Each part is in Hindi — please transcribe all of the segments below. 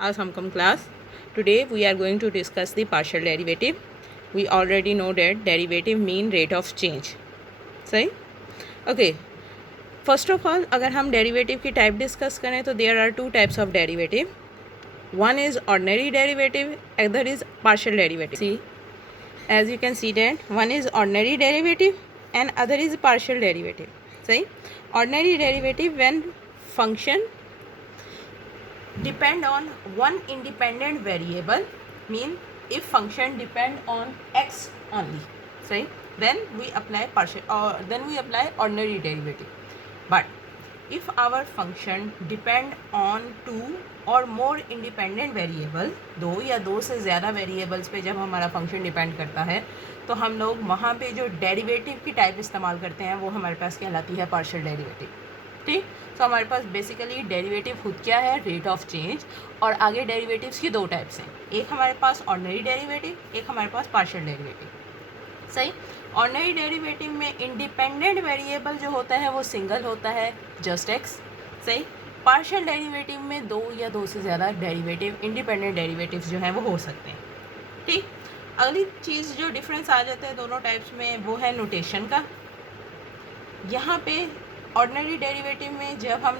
Assalamualaikum class. Today we are going to discuss the partial derivative. We already know that derivative mean rate of change. सही? Okay. First of all, अगर हम derivative की type discuss करें तो there are two types of derivative. One is ordinary derivative, other is partial derivative. See, as you can see that one is ordinary derivative and other is partial derivative. सही? Ordinary derivative when function depend on one independent variable, mean if function depend on x only, right, then we apply partial or then we apply ordinary derivative. But if our function depend on two और मोर इंडिपेंडेंट वेरिएबल, दो या दो से ज़्यादा वेरिएबल्स पे जब हमारा फंक्शन डिपेंड करता है तो हम लोग वहाँ पे जो डेरिवेटिव की टाइप इस्तेमाल करते हैं वो हमारे पास कहलाती है पार्शियल डेरिवेटिव. ठीक, तो हमारे पास बेसिकली डेरिवेटिव खुद क्या है, रेट ऑफ चेंज. और आगे डेरिवेटिव्स की दो टाइप्स हैं, एक हमारे पास ऑर्डिनरी डेरिवेटिव, एक हमारे पास पार्शियल डेरिवेटिव. सही. ऑर्डिनरी डेरिवेटिव में इंडिपेंडेंट वेरिएबल जो होता है वो सिंगल होता है, जस्ट एक्स. सही. पार्शियल डेरिवेटिव में दो या दो से ज़्यादा डेरिवेटिव इंडिपेंडेंट डेरिवेटिव्स जो हैं वो हो सकते हैं. ठीक. अगली चीज़ जो डिफरेंस आ जाता है दोनों टाइप्स में वो है नोटेशन का. यहाँ पे ऑर्डिनरी डेरिवेटिव में जब हम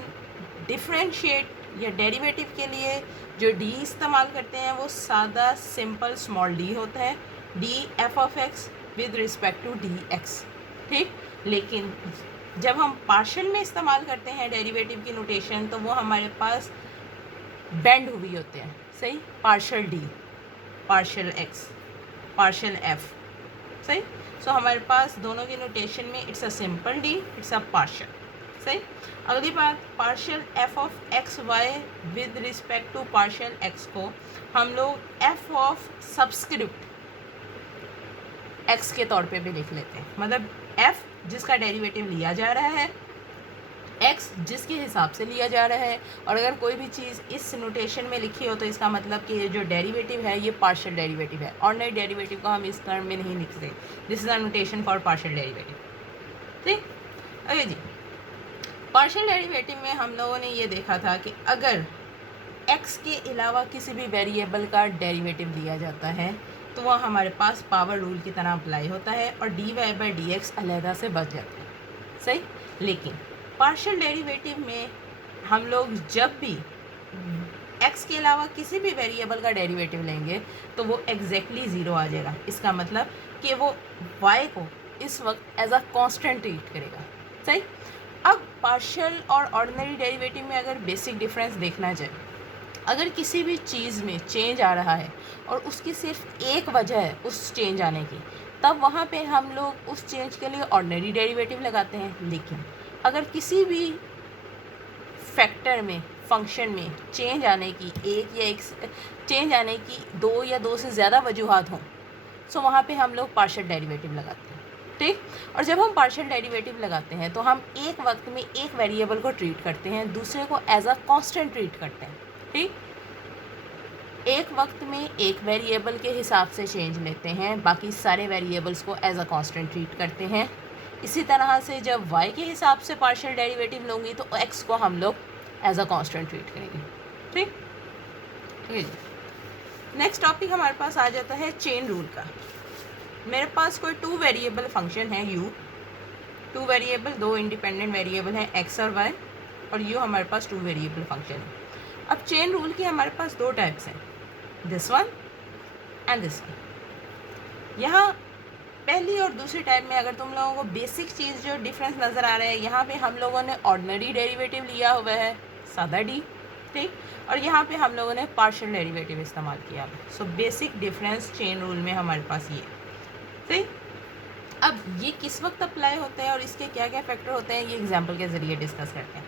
डिफरेंशिएट या डेरिवेटिव के लिए जो डी इस्तेमाल करते हैं वो सादा सिंपल स्मॉल डी होता है, D F of X with respect to D X. ठीक. लेकिन जब हम पार्शियल में इस्तेमाल करते हैं डेरिवेटिव की नोटेशन तो वो हमारे पास बेंड हुई होते हैं. सही. Partial D, partial X, partial F. सही. सो हमारे पास दोनों की नोटेशन में it's a simple D, it's a partial. सही. अगली बात, partial F of X Y with respect to partial X को हम लोग एफ ऑफ सब्सक्रिप्ट एक्स के तौर पे भी लिख लेते हैं. मतलब एफ जिसका डेरिवेटिव लिया जा रहा है, एक्स जिसके हिसाब से लिया जा रहा है. और अगर कोई भी चीज़ इस नोटेशन में लिखी हो तो इसका मतलब कि ये जो डेरिवेटिव है ये पार्शियल डेरिवेटिव है. ऑर्डिनरी डेरिवेटिव को हम इस टर्म में नहीं लिखते. This is a notation for partial derivative. ठीक. ओके जी. पार्शियल डेरिवेटिव में हम लोगों ने ये देखा था कि अगर x के अलावा किसी भी वेरिएबल का डेरिवेटिव लिया जाता है तो वह हमारे पास पावर रूल की तरह अप्लाई होता है और D Y by D X अलहदा से बच जाता है. सही. लेकिन पार्शियल डेरिवेटिव में हम लोग जब भी x के अलावा किसी भी वेरिएबल का डेरिवेटिव लेंगे तो वो एग्जैक्टली ज़ीरो आ जाएगा. इसका मतलब कि वो y को इस वक्त एज अ कांस्टेंट ट्रीट करेगा. सही. अब पार्शियल और ऑर्डिनरी डेरिवेटिव में अगर बेसिक डिफरेंस देखना जाए, अगर किसी भी चीज़ में चेंज आ रहा है और उसकी सिर्फ एक वजह है उस चेंज आने की, तब वहाँ पे हम लोग उस चेंज के लिए ऑर्डिनरी डेरिवेटिव लगाते हैं. लेकिन अगर किसी भी फैक्टर में, फंक्शन में चेंज आने की एक या एक चेंज आने की दो या दो से ज़्यादा वजूहात हों सो वहाँ पे हम लोग पार्शियल डेरिवेटिव लगाते हैं. ठीक. और जब हम पार्शियल डेरिवेटिव लगाते हैं तो हम एक वक्त में एक वेरिएबल को ट्रीट करते हैं, दूसरे को एज अ कांस्टेंट ट्रीट करते हैं. ठीक. एक वक्त में एक वेरिएबल के हिसाब से चेंज लेते हैं, बाकी सारे वेरिएबल्स को एज अ कांस्टेंट ट्रीट करते हैं. इसी तरह से जब y के हिसाब से पार्शियल डेरिवेटिव लूँगी तो x को हम लोग एज अ कांस्टेंट ट्रीट करेंगे. ठीक. ठीक है जी. नेक्स्ट टॉपिक हमारे पास आ जाता है चेन रूल का. मेरे पास कोई टू वेरिएबल फंक्शन है u, टू वेरिएबल, दो इंडिपेंडेंट वेरिएबल हैं x और y, और u हमारे पास टू वेरिएबल फंक्शन है. अब चेन रूल की हमारे पास दो टाइप्स हैं, this one and this one. यहाँ पहली और दूसरी टाइप में अगर तुम लोगों को बेसिक चीज़ जो डिफरेंस नज़र आ रहा है, यहाँ पे हम लोगों ने ऑर्डिनरी डेरिवेटिव लिया हुआ है, सादा डी. ठीक. और यहाँ पे हम लोगों ने पार्शियल डेरिवेटिव इस्तेमाल किया है. So basic difference chain rule में हमारे पास ये. ठीक. अब ये किस वक्त अप्लाई होते हैं और इसके क्या क्या फैक्टर होते हैं ये एग्जाम्पल के ज़रिए डिस्कस करते हैं.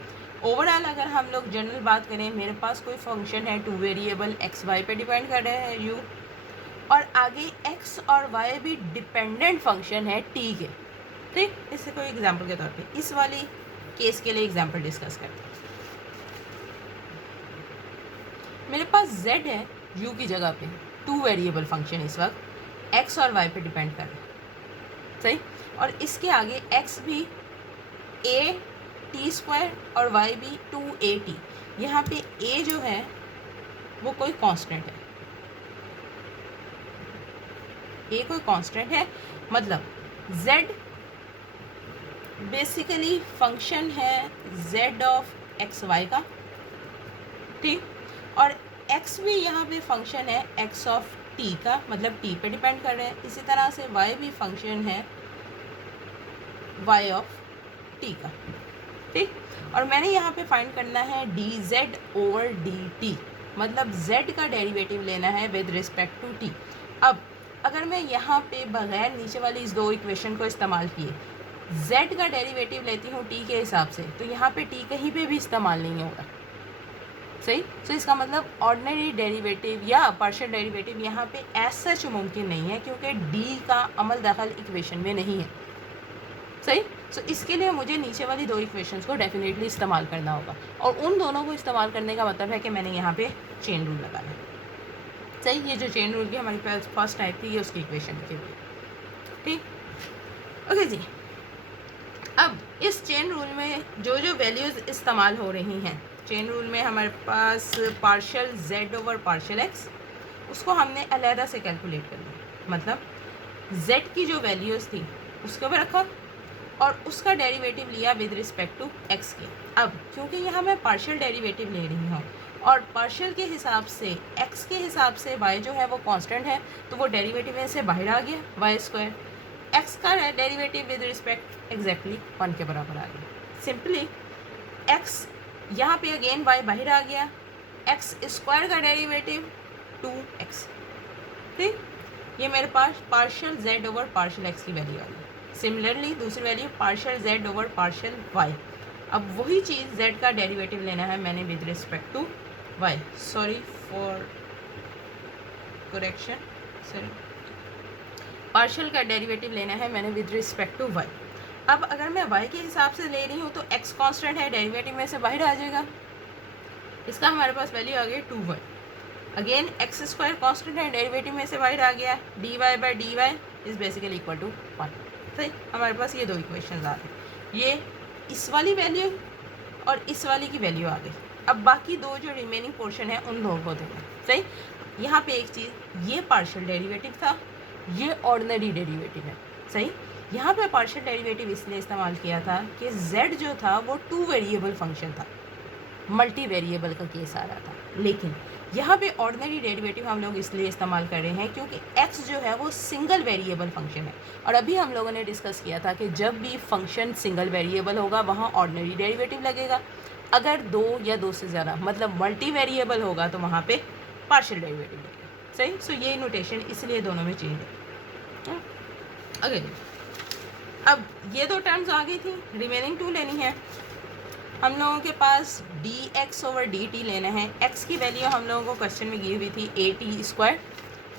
ओवरऑल अगर हम लोग जनरल बात करें, मेरे पास कोई फंक्शन है, टू वेरिएबल एक्स वाई पे डिपेंड कर रहे हैं यू, और आगे x और y भी डिपेंडेंट फंक्शन है t के. ठीक. इससे कोई एग्जांपल के तौर पे इस वाली केस के लिए एग्जांपल डिस्कस करते हैं. मेरे पास z है u की जगह पे, टू वेरिएबल फंक्शन इस वक्त x और y पे डिपेंड कर रहे हैं. सही. और इसके आगे x भी a t स्क्वायर और y भी 2at. यहाँ पे a जो है वो कोई कांस्टेंट है, ए कोई कांस्टेंट है, मतलब z बेसिकली फंक्शन है z ऑफ एक्स वाई का, ठीक, और x भी यहाँ पे फंक्शन है x ऑफ t का, मतलब t पे डिपेंड कर रहे हैं। इसी तरह से y भी फंक्शन है y ऑफ t का, ठीक, और मैंने यहाँ पे फाइंड करना है dz ओवर dt, मतलब z का डेरिवेटिव लेना है विद रिस्पेक्ट टू t। अब अगर मैं यहाँ पे बगैर नीचे वाली इस दो इक्वेशन को इस्तेमाल किए z का डेरिवेटिव लेती हूँ t के हिसाब से, तो यहाँ पे t कहीं पे भी इस्तेमाल नहीं होगा, सही। तो इसका मतलब ऑर्डिनरी डेरिवेटिव या पार्शियल डेरिवेटिव यहाँ पे एज सच मुमकिन नहीं है, क्योंकि d का अमल दखल इक्वेशन में नहीं है, सही। सो इसके लिए मुझे नीचे वाली दो इक्वेशंस को डेफिनेटली इस्तेमाल करना होगा, और उन दोनों को इस्तेमाल करने का मतलब है कि मैंने यहाँ पे चेन रूल लगाना है, सही। ये जो चेन रूल की हमारी पास फर्स्ट टाइप थी, ये उसकी इक्वेशन लिखी हुई, ठीक, ओके जी। अब इस चेन रूल में जो जो वैल्यूज़ इस्तेमाल हो रही हैं, चेन रूल में हमारे पास partial z over partial x, उसको हमने अलहदा से कैलकुलेट कर लिया, मतलब z की जो वैल्यूज़ थी उसके ऊपर रखा और उसका डेरिवेटिव लिया विद रिस्पेक्ट टू x के। अब क्योंकि यहाँ मैं पार्शियल डेरिवेटिव ले रही हूँ और पार्शियल के हिसाब से x के हिसाब से y जो है वो कांस्टेंट है, तो वो डेरिवेटिव में से बाहर आ गया, वाई स्क्वायर, x का डेरिवेटिव विद रिस्पेक्ट एग्जैक्टली 1 के बराबर आ गया। सिंपली x यहाँ पे अगेन y बाहर आ गया, x स्क्वायर का डेरिवेटिव 2x, ठीक, ये मेरे पास partial z over partial x की वैल्यू आ गई। सिमिलरली दूसरी value partial z over partial y, अब वही चीज़ z का डेरिवेटिव लेना है मैंने with respect to y, sorry for correction, sorry, partial का डेरिवेटिव लेना है मैंने विद रिस्पेक्ट टू y। अब अगर मैं y के हिसाब से ले रही हूँ तो x कांस्टेंट है, डेरिवेटिव में से बाहर आ जाएगा, इसका हमारे पास वैल्यू आ गई 2y। Again X square constant है, डेरिवेटिव में से बाहर आ गया, dy by D Y is basically equal to 1, सही। हमारे पास ये दो इक्वेशन आ गए, ये इस वाली वैल्यू और इस वाली की वैल्यू आ गई। अब बाकी दो जो रिमेनिंग पोर्शन है उन दोनों को देखें, सही। यहाँ पे एक चीज़, ये पार्शियल डेरिवेटिव था, ये ऑर्डिनरी डेरिवेटिव है, सही। यहाँ पे पार्शियल डेरिवेटिव इसलिए इस्तेमाल किया था कि z जो था वो 2 वेरिएबल फंक्शन था, मल्टी वेरिएबल का केस आ रहा था, लेकिन यहाँ पे ऑर्डिनरी डेरिवेटिव हम लोग इसलिए इस्तेमाल कर रहे हैं क्योंकि x जो है वो सिंगल वेरिएबल फंक्शन है, और अभी हम लोगों ने डिस्कस किया था कि जब भी फंक्शन सिंगल वेरिएबल होगा वहाँ ऑर्डिनरी डेरिवेटिव लगेगा, अगर दो या दो से ज़्यादा मतलब मल्टी वेरिएबल होगा तो वहाँ पे पार्शियल डेरिवेटिव लगेगा, सही। सो ये नोटेशन इसलिए दोनों में चेंज है। अगले अब ये दो टर्म्स आ गई थी, रिमेनिंग 2 लेनी है हम लोगों के पास, dx ओवर dt लेना है। x की वैल्यू हम लोगों को क्वेश्चन में दी हुई थी at स्क्वायर,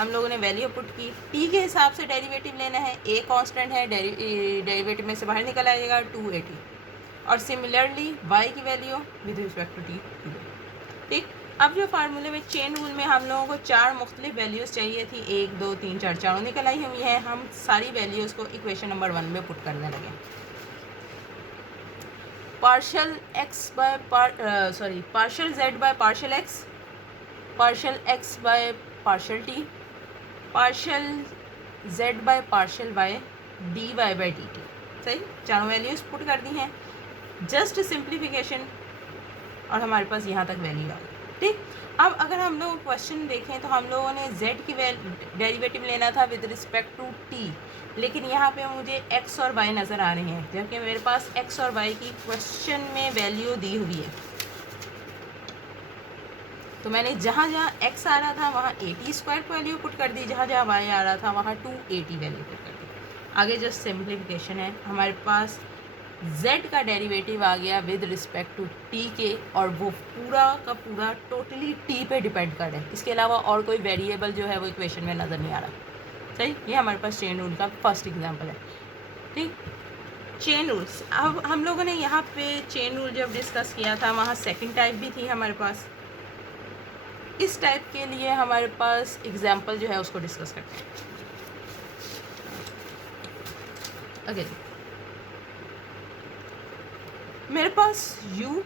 हम लोगों ने वैल्यू पुट की, t के हिसाब से डेरिवेटिव लेना है, a कांस्टेंट है, डेरिवेटिव में से बाहर निकल आएगा 2at, और सिमिलरली y की value with respect to t, ठीक। अब जो फार्मूले में चेन रूल में हम लोगों को 4 मुख्तलिफ वैल्यूज़ चाहिए थी, 1 2 3 4 चारों निकल आई हुई हैं, हम सारी वैल्यूज़ को इक्वेशन नंबर 1 में पुट करने लगे। Partial x by partial z by partial x, partial x by partial t, partial z by partial y, dy by dt, सही। चारों वैल्यूज़ पुट कर दी हैं, जस्ट सिंप्लीफिकेशन, और हमारे पास यहाँ तक वैल्यू आ गई, ठीक। अब अगर हम लोग क्वेश्चन देखें तो हम लोगों ने z की डेरिवेटिव लेना था विद रिस्पेक्ट टू t, लेकिन यहाँ पे मुझे x और y नज़र आ रहे हैं, जबकि मेरे पास x और y की क्वेश्चन में वैल्यू दी हुई है, तो मैंने जहाँ जहाँ x आ रहा था वहाँ at स्क्वायर की वैल्यू पुट कर दी, जहाँ जहाँ y आ रहा था वहाँ 2at वैल्यू पुट कर दी। आगे जस्ट सिंप्लीफिकेशन है, हमारे पास z का डेरिवेटिव आ गया विद रिस्पेक्ट टू t के, और वो पूरा का पूरा टोटली t पे डिपेंड कर रहा है, इसके अलावा और कोई वेरिएबल जो है वो इक्वेशन में नज़र नहीं आ रहा, सही। ये हमारे पास चेन रूल का फर्स्ट एग्जांपल है, ठीक। चेन रूल्स, अब हम लोगों ने यहाँ पे चेन रूल जब डिस्कस किया था वहाँ सेकंड टाइप भी थी हमारे पास, इस टाइप के लिए हमारे पास एग्जांपल जो है उसको डिस्कस करते हैं। अगेन मेरे पास u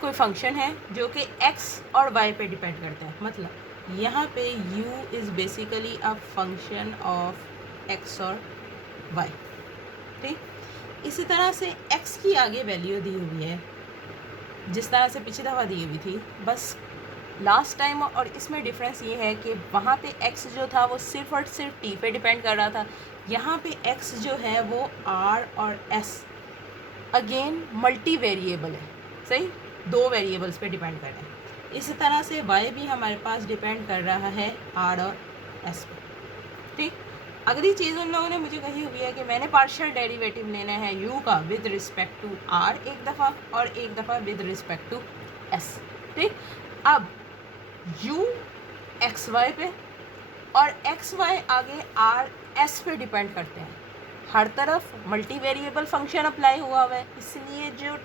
कोई फंक्शन है जो कि x और y पे डिपेंड करता है, मतलब यहाँ पे u is basically a function of x और y, ठीक। इसी तरह से x की आगे वैल्यू दी हुई है जिस तरह से पिछली दफ़ा दी हुई थी, बस लास्ट टाइम और इसमें डिफरेंस ये है कि वहाँ पे x जो था वो सिर्फ और सिर्फ t पे डिपेंड कर रहा था, यहाँ पे x जो है वो r और s अगेन मल्टी वेरिएबल है, सही, दो वेरिएबल्स पे डिपेंड कर रहे हैं। इसी तरह से y भी हमारे पास डिपेंड कर रहा है r और s पे, ठीक। अगली चीज़ उन लोगों ने मुझे कही हुई है कि मैंने पार्शियल डेरिवेटिव लेना है u का विद रिस्पेक्ट टू r एक दफ़ा और एक दफ़ा विद रिस्पेक्ट टू s, ठीक। अब u एक्स वाई पे और एक्स वाई आगे आर एस पे डिपेंड करते हैं, हर तरफ मल्टी वेरिएबल फंक्शन अप्लाई हुआ है, इसलिए जो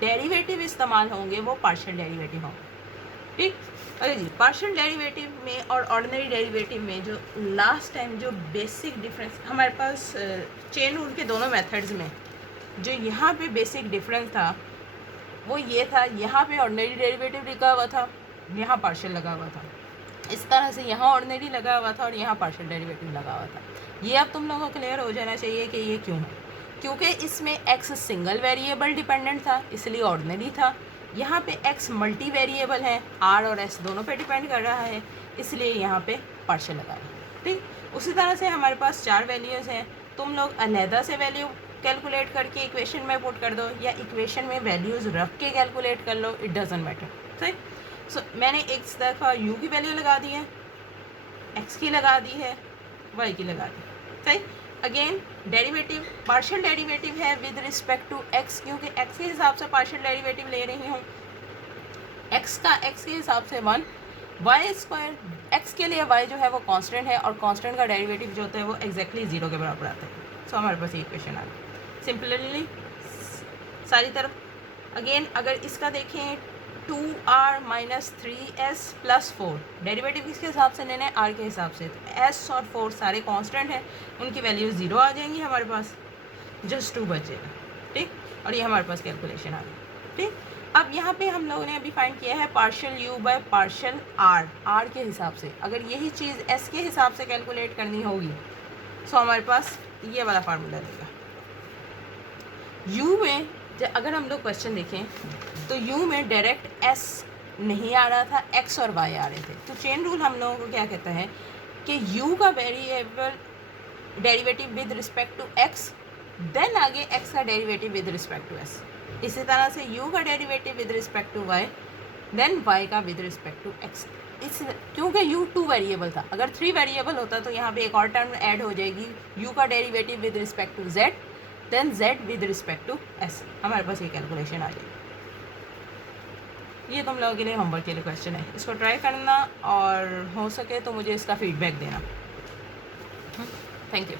डेरिवेटिव इस्तेमाल होंगे वो पार्शियल डेरिवेटिव होंगे, ठीक। अरे जी, पार्शियल डेरिवेटिव में और ऑर्डिनरी डेरिवेटिव में जो लास्ट टाइम जो बेसिक डिफरेंस हमारे पास चेन रूल के दोनों मेथड्स में जो यहाँ पे बेसिक डिफरेंस था वो ये था, यहाँ पे ऑर्डिनरी डेरिवेटिव लिखा हुआ था, यहाँ पार्शियल लगा हुआ था, इस तरह से यहाँ ऑर्डिनरी लगा हुआ था और यहाँ पार्शियल डेरिवेटिव लगा हुआ था। ये अब तुम लोगों को क्लियर हो जाना चाहिए कि ये क्यों है, क्योंकि इसमें x सिंगल वेरिएबल डिपेंडेंट था इसलिए ऑर्डिनरी था, यहाँ पे x मल्टी वेरिएबल है, r और s दोनों पे डिपेंड कर रहा है इसलिए यहाँ पे पार्शियल लगा है, ठीक। उसी तरह से हमारे पास चार वैल्यूज़ हैं, तुम लोग अलहदा से वैल्यू कैलकुलेट करके इक्वेशन में पुट कर दो या इक्वेशन में वैल्यूज़ रख के कैलकुलेट कर लो, इट डजेंट मैटर, सही। सो मैंने एक दफ़ा u की वैल्यू लगा दी है, x की लगा दी है, y की लगा दी, सही। अगेन डेरिवेटिव पार्शियल डेरिवेटिव है विद रिस्पेक्ट टू x, क्योंकि x के हिसाब से पार्शियल डेरिवेटिव ले रही हूँ, x का x के हिसाब से 1, y स्क्वायर x के लिए y जो है वो कांस्टेंट है और कांस्टेंट का डेरिवेटिव जो होता है वो एग्जैक्टली 0 के बराबर आता है। सो हमारे पास ये इक्वेशन आ गई सिंपली सारी तरफ। अगेन अगर इसका देखें 2r minus 3s plus 4, derivative किसके हिसाब से लेना है, r के हिसाब से, तो s और 4 सारे कांस्टेंट हैं, उनकी वैल्यू 0 आ जाएंगी हमारे पास, जस्ट 2 बचेगा, ठीक। और ये हमारे पास कैलकुलेशन आ गई, ठीक। अब यहाँ पे हम लोगों ने अभी फाइंड किया है partial u by partial r के हिसाब से। अगर यही चीज़ s के हिसाब से कैलकुलेट करनी होगी तो हमारे पास ये वाला फार्मूला रहेगा। u में अगर हम लोग क्वेश्चन देखें तो u में डायरेक्ट s नहीं आ रहा था, x और y आ रहे थे, तो चेन रूल हम लोगों को क्या कहता है कि u का variable derivative with respect to x, then आगे x का derivative with respect to s, इसी तरह से u का derivative with respect to y, then y का विद रिस्पेक्ट टू x। इस क्योंकि u 2 वेरिएबल था, अगर 3 वेरिएबल होता तो यहाँ पे एक और टर्म ऐड हो जाएगी, u का derivative with respect to z, then z with respect to s, हमारे पास ये कैलकुलेशन आ जाएगी। ये तुम लोगों के लिए होमवर्क के लिए क्वेश्चन है, इसको ट्राई करना और हो सके तो मुझे इसका फीडबैक देना। Thank you.